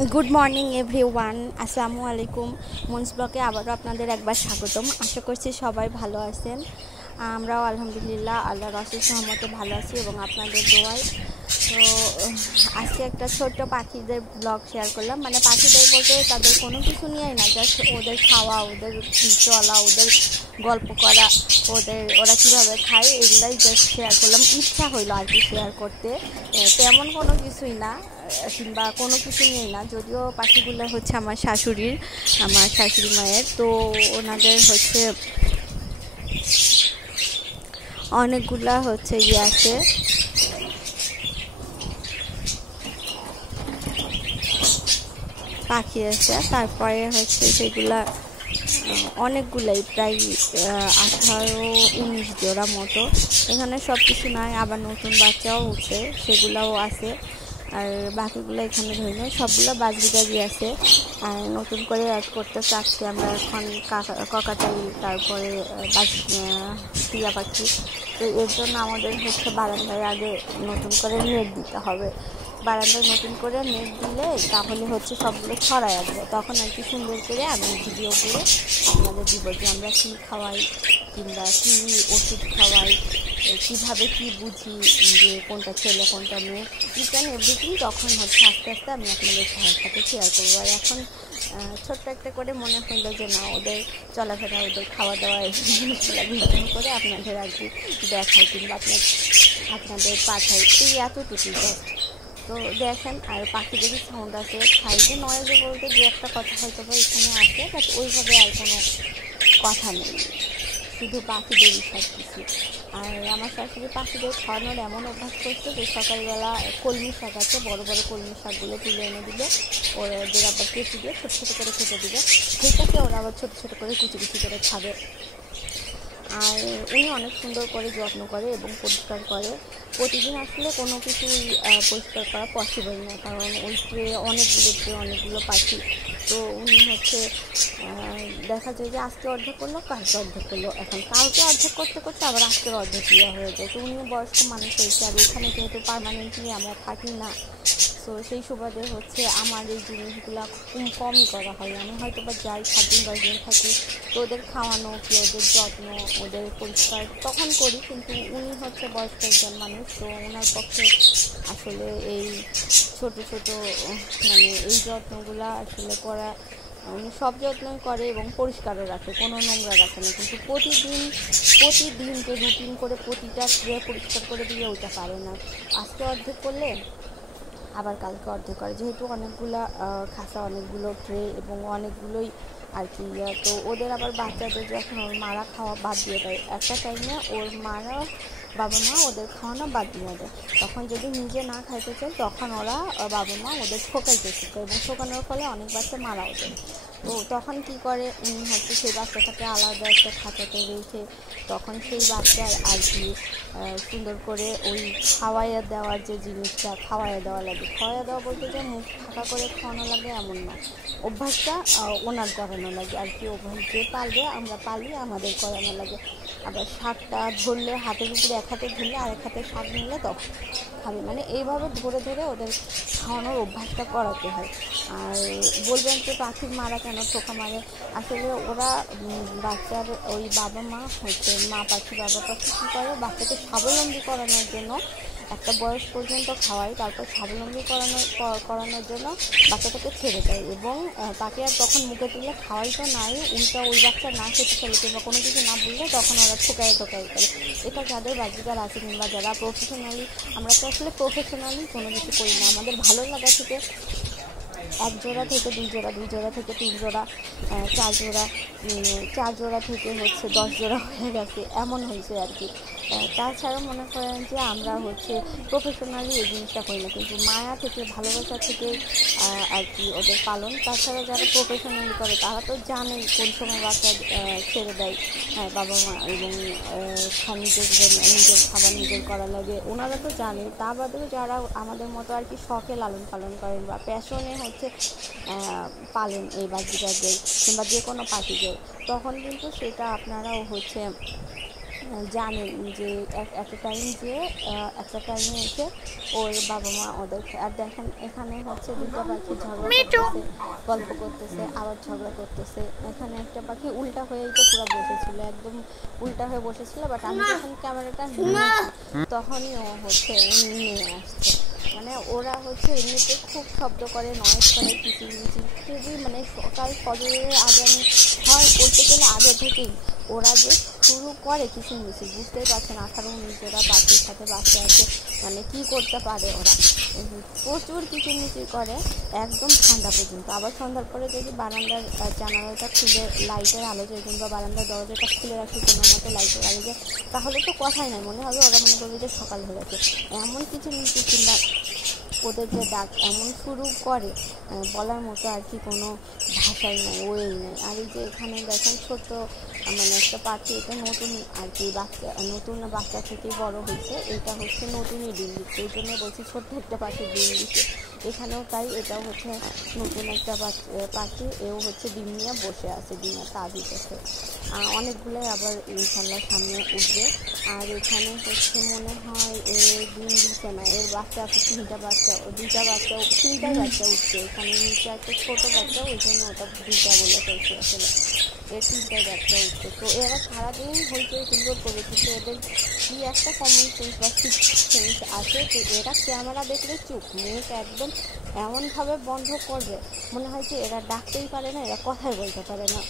Good morning everyone, আসসালামু আলাইকুম। Moons ব্লগে আবারও আপনাদের একবার স্বাগতম। আশা করছি সবাই ভালো আছেন। আমরাও আলহামদুলিল্লাহ আল্লাহর অশেষ রহমতে ভালো আছি এবং আপনাদের দোয়ায়। তো আজকে একটা ছোট্ট পাখিদের ব্লগ শেয়ার করলাম। মানে পাখিদের বলতে তাদের কোনো কিছু নিয়েই না, জাস্ট ওদের খাওয়া, ওদের চলা, ওদের গল্প করা, ওরা কীভাবে খায় এগুলাই জাস্ট শেয়ার করলাম। ইচ্ছা হইলো আর কি শেয়ার করতে, তেমন কোনো কিছুই না কিংবা কোনো কিছু নিয়েই না। যদিও পাখিগুলো হচ্ছে আমার শাশুড়ি মায়ের, তো ওনাদের হচ্ছে অনেকগুলা হচ্ছে আছে পাখি আছে। তারপরে হচ্ছে সেগুলা অনেকগুলাই, প্রায় 18-19 জোড়া মতো। এখানে সব কিছু নয়, আবার নতুন বাচ্চাও উঠছে, সেগুলাও আছে। আর বাকিগুলো এখানে ধরে নেই, সবগুলো বাজবিগাজি আছে। আর নতুন করে অ্যাড করতে চাচ্ছি আমরা এখন ককাটাই, তারপরে টিয়া পাখি। তো এর জন্য আমাদের হচ্ছে বারান্দায় আগে নতুন করে নেট দিতে হবে। বারান্দায় নতুন করে নেট দিলে তাহলে হচ্ছে সবগুলো ছড়ায় আসবে। তখন আর কি সুন্দর করে আমি ভিডিও করে আপনাদের দিব যে আমরা কী খাওয়াই কিংবা কী ওষুধ খাওয়াই, কীভাবে কী বুঝি যে কোনটা ছেলে কোনটা মেয়ে, ইচ অ্যান্ড এভরিথিং। তখন হচ্ছে আস্তে আস্তে আমি আপনাদের সবার সাথে শেয়ার করবো। আর এখন ছোট্ট একটা করে মনে হলো যে না, ওদের চলাফেরা, ওদের খাওয়া দাওয়া, এই জিনিসগুলো ভিডিও করে আপনাদের আর কি দেখাই কিংবা আপনাদের পাঠাই, এই এতটুকুই জাস্ট। তো দেখেন, আর পাখিদেরই সাউন্ড আছে সাইডে, নয়েজে বলতে যে একটা কথা হয়তো বা এখানে আছে, বাট ওইভাবে আর কোনো কথা নেই, শুধু পাখিদেরই সব কিছু। আর আমার শাশুড়ি পাখিদের খাওয়ানোর এমন অভ্যাস করছে যে সকালবেলা কলমি শাক আছে, বড় বড় কলমি শাকগুলো তুলে এনে দিলে ওদের আবার কেটে দিয়ে ছোটো ছোটো করে কেটে দিবে, সেইটাকে ওরা আবার ছোটো ছোটো করে কুচি কুচি করে খাবে। আর উনি অনেক সুন্দর করে যত্ন করে এবং পরিষ্কার করে। প্রতিদিন আসলে কোনো কিছুই পরিষ্কার করা পসিবল না, কারণ ওই অনেকগুলো পাখি। তো উনি হচ্ছে দেখা যায় যে আজকে অর্ধেক করলো, কালকে অর্ধেক করলো, এখন কালকে অর্ধেক করতে করতে আবার আজকের অর্ধেক ইয়ে হয়ে যায়। তো উনিও বয়স্ক মানুষ হয়েছে, আর ওখানে যেহেতু পার্মানেন্টলি আমরা থাকি না, তো সেই সুবাদে হচ্ছে আমার এই জিনিসগুলো কমই করা হয়। আমি হয়তো বা যাই 7 দিন 10 দিন থাকি, তো ওদের খাওয়ানো কি, ওদের যত্ন, ওদের পরিষ্কার তখন করি। কিন্তু উনি হচ্ছে বয়স্ক একজন মানুষ, তো ওনার পক্ষে আসলে এই ছোট মানে এই যত্নগুলো আসলে করা, উনি সব যত্নই করে এবং পরিষ্কারও রাখে, কোনো নোংরা রাখে না। কিন্তু প্রতিদিন যে রুটিন করে প্রতিটা ট্রে পরিষ্কার করে দিয়ে ওইটা পারে না। আজকে অর্ধেক করলে আবার কালকে অর্ধেক করে, যেহেতু অনেকগুলো খাঁচা, অনেকগুলো ট্রে এবং অনেকগুলোই আর কি। তো ওদের আবার বাচ্চাদের যখন ওর মারা খাওয়া বাদ দিয়ে দেয়, একটা টাইমে ওর বাবা মা ওদের খাওয়ানো বাদ দিয়ে দেয়, তখন যদি নিজে না খাইতে চায় তখন ওরা বাবা মা ওদের ঠোকাইতে শিখে এবং ঠোকানোর ফলে অনেক বাচ্চা মারাও যায়। তো তখন কি করে, উনি হচ্ছে সেই বাচ্চাটাকে আলাদা একটা খাঁচাতে রেখে তখন সেই বাচ্চার আর কি সুন্দর করে ওই খাওয়াইয়া দেওয়ার যে জিনিসটা খাওয়াইয়া দেওয়া বলতে যে মুখ ফাঁকা করে খাওয়ানো লাগে এমন না, অভ্যাসটা ওনার করানো লাগে আর কি। অভ্যাস যে পারবে আমরা পালি, আমাদের করানো লাগে। আবার শাকটা ধরলে হাতের উপরে এক হাতে ধরলে আর এক হাতে শাক নিলে তখন খাবে, মানে এইভাবে ধরে ধরে ওদের খাওয়ানোর অভ্যাসটা করাতে হয়। আর বলবেন যে পাখির মারা কেন ঠোকা মারে, আসলে ওরা বাচ্চার ওই বাবা মা হচ্ছে মা পাখি বাবা পাখি কী করে, বাচ্চাকে স্বাবলম্বী করানোর জন্য একটা বয়স পর্যন্ত খাওয়ায়, তারপর স্বাবলম্বী করানোর জন্য বাচ্চাটাকে ছেড়ে দেয় এবং তাকে আর তখন মুখে তুলে খাওয়াই তো নাই, উল্টা ওই বাচ্চা না খেতে চাইলে কিংবা কোনো কিছু না বললে তখন ওরা ঠোকায় করে। এটা যাদের বাজিকার আছে কিংবা যারা প্রফেশনালি, আমরা তো আসলে প্রফেশনালি কোনো কিছু করি না, আমাদের ভালো লাগা থেকে 1 জোড়া থেকে 2 জোড়া, 2 জোড়া থেকে 3 জোড়া, 4 জোড়া, 4 জোড়া থেকে হচ্ছে 10 জোড়া হয়ে গেছে, এমন হয়েছে আর কি। তাছাড়া মনে করেন যে আমরা হচ্ছে প্রফেশনালি এই জিনিসটা করি না, কিন্তু মায়া থেকে, ভালোবাসা থেকে আর কি ওদের পালন। তাছাড়া যারা প্রফেশনালি করে তারা তো জানে কোন সময় বাচ্চা ছেড়ে দেয় বাবা মা, এবং নিজের খাবার নিজের করা লাগে, ওনারা তো জানে। তা বাদেও যারা আমাদের মতো আর কি শখে লালন পালন করেন বা প্যাশনে হচ্ছে পালেন এই বাজিকারদের কিংবা যে কোনো পাখিদের, তখন কিন্তু সেটা আপনারাও হচ্ছে জানেন যে একটা টাইম যে একটা টাইমে এসে ওর বাবা মা ওদেরকে আর দেখেন এখানে হচ্ছে দুটো পাখি ঝগড়া করতেছে, গল্প করতেছে, আবার ঝগড়া করতেছে। এখানে একটা পাখি উল্টা হয়েই তো পুরো বসেছিল, একদম উল্টা হয়ে বসেছিল, বাট আমি যখন ক্যামেরাটা নিয়েছি তখনই ও হচ্ছে নিয়ে আসছে। মানে ওরা হচ্ছে এমনিতে খুব শব্দ করে, নয়েজ করে, কিচিরমিচির, খুবই মানে সকাল ফজরের আজান হয় করতে গেলে আগে থেকেই ওরা যে শুরু করে কিচিরমিচির, বুঝতেই পারছেন 18-19 জোড়া পাখির সাথে বাচ্চা আছে, মানে কি করতে পারে ওরা, প্রচুর কিচিরমিচির করে একদম ঠান্ডা পর্যন্ত। আবার সন্ধ্যার পরে যদি বারান্দার জানালাটা খুলে লাইটের আলো যায় কিংবা বারান্দার দরজাটা খুলে রাখি কোনো মতো লাইটের আলো যায়, তাহলে তো কথাই নাই, মনে হবে ওরা মনে করবে যে সকাল হয়ে গেছে। এমন কিচিরমিচির কিংবা ওদের যে ডাক এমন শুরু করে বলার মতো আর কি কোনো ভাষাই নাই, ওয়েই নাই। আর এই যে এখানে দেখেন ছোট মানে একটা পাখি, এটা নতুন আর কি বাচ্চা, নতুন বাচ্চা থেকেই বড় হয়েছে, এটা হচ্ছে নতুনই ডিম দিচ্ছে, এই জন্য বলছি ছোট্ট একটা পাখি ডিম দিচ্ছে। এখানেও তাই, এটাও হচ্ছে নতুন একটা পাখি, এও হচ্ছে ডিম নিয়ে বসে আছে, ডিমের তা দিতেছে। অনেকগুলোই আবার ইনশাল্লাহ সামনে উঠবে। আর এখানে হচ্ছে মনে হয় ডিম দিচ্ছে না, এর বাচ্চা আছে তিনটা বাচ্চা, তিনটা বাচ্চা উঠছে। এখানে নিচে একটা ছোটো বাচ্চা, ওই জন্য ওটা দুইটা বলে ফেলছে, আসলে এর তিনটাই বাচ্চা উঠছে। তো এরা সারাদিন হইচই সুন্দর করে, কিন্তু এদের কি একটা কমন সেন্স বা সিক্স সেন্স আছে, তো এরা ক্যামেরা দেখলে চোখ মুখ একদম এমনভাবে বন্ধ করবে, মনে হয় যে এরা ডাকতেই পারে না, এরা কথাই বলতে পারে না,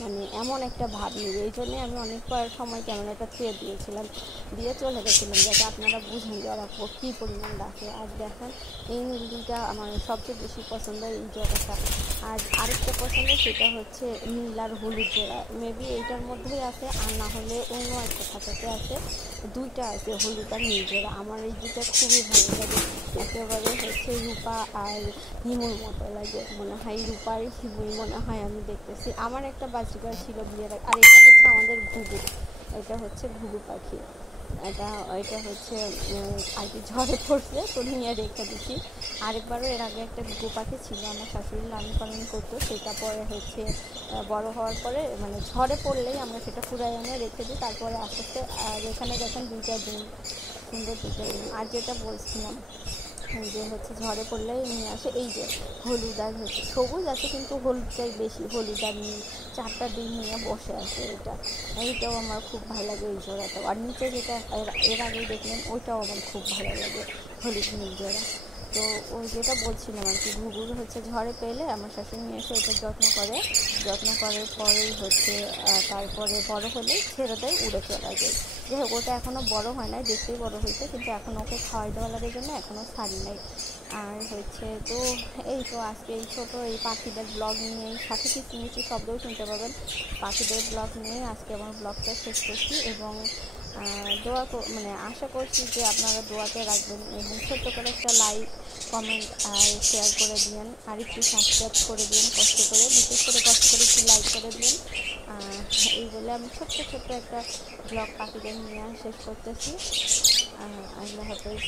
মানে এমন একটা ভাব নেবে। এই জন্যে আমি অনেকবার সময় ক্যামেরাটা ছুঁয়ে দিয়েছিলাম, দিয়ে চলে গেছিলাম, যাতে আপনারা বুঝেন যে ওরা কী পরিমাণ ডাকে। আর দেখেন এই নীলটা আমার সবচেয়ে বেশি পছন্দ, এই জোড়াটা। আর আরেকটা পছন্দ সেটা হচ্ছে নীল আর হলুদ জোড়া, মেবি এইটার মধ্যেই আছে, আর না হলে অন্য একটা খাতাতে আছে, দুইটা আছে হলুদ আর নীল জোড়া। আমার এই দুটো খুবই ভালো লাগে, একেবারে হচ্ছে রূপা আর হিমুর মতো লাগে, মনে হয় রূপার হিমুই মনে হয় আমি দেখতেছি। আমার একটা বাজিকার ছিল বিয়ের, আর এটা হচ্ছে আমাদের ঘুঘু, এটা হচ্ছে ঘুঘু পাখি, এটা হচ্ছে আর কি ঝড়ে পড়ছে তো নিয়ে রেখে দিচ্ছি। আরেকবারও এর আগে একটা ঘুঘু পাখি ছিল, আমার শাশুড়ি লালন পালন করতো, সেটা পরে হচ্ছে বড় হওয়ার পরে মানে ঝড়ে পড়লেই আমরা সেটা ফুরাই এনে রেখে দিই, তারপরে আস্তে আস্তে। আর এখানে দেখেন দুইটা ডিম, সুন্দর দুইটা ডিম। আর যেটা বলছিলাম যে হচ্ছে ঝড়ে পড়লেই নিয়ে আসে, এই যে হলুদ আর হচ্ছে সবুজ আছে, কিন্তু হলুদটাই বেশি, হলুদ আর নীল, চারটা ডিম নিয়ে বসে আছে। এইটাও আমার খুব ভালো লাগে, এই জোড়াটাও। আর নিচে যেটা এর আগেই দেখলেন, ওইটাও আমার খুব ভালো লাগে, হলুদ নীল জোড়া। তো ওই যেটা বলছিলাম আর কি, ঘুঘুর হচ্ছে ঝড়ে পেলে আমার শাশুড়ি নিয়ে এসে ওটা যত্ন করার পরেই হচ্ছে তারপরে বড় হলে ছেড়ে দেয়, উড়ে চলে যায়। যাই হোক, ওটা এখনও বড় হয় নাই, দেখতেই বড় হয়েছে, কিন্তু এখন ওকে খাওয়াই দেওয়া লাগে জন্য এখনও ছাড়ি নাই। আর হচ্ছে তো এই তো আজকে এই ছোটো এই পাখিদের ব্লগ নিয়েই, সাথে কিচিরমিচির শব্দও শুনতে পাবেন, পাখিদের ব্লগ নিয়ে আজকে আমার ব্লগটা শেষ করছি। এবং মানে আশা করছি যে আপনারা দোয়াতে রাখবেন, এবং ছোট্ট করে একটা লাইক, কমেন্ট আর শেয়ার করে দিন, আর একটু সাবস্ক্রাইব করে দিন, কষ্ট করে, বিশেষ করে কষ্ট করে একটু লাইক করে দিন। এই বলে আমি ছোট্ট একটা ব্লগ পাখিদের নিয়ে শেষ করতেছি। আল্লাহ হাফেজ।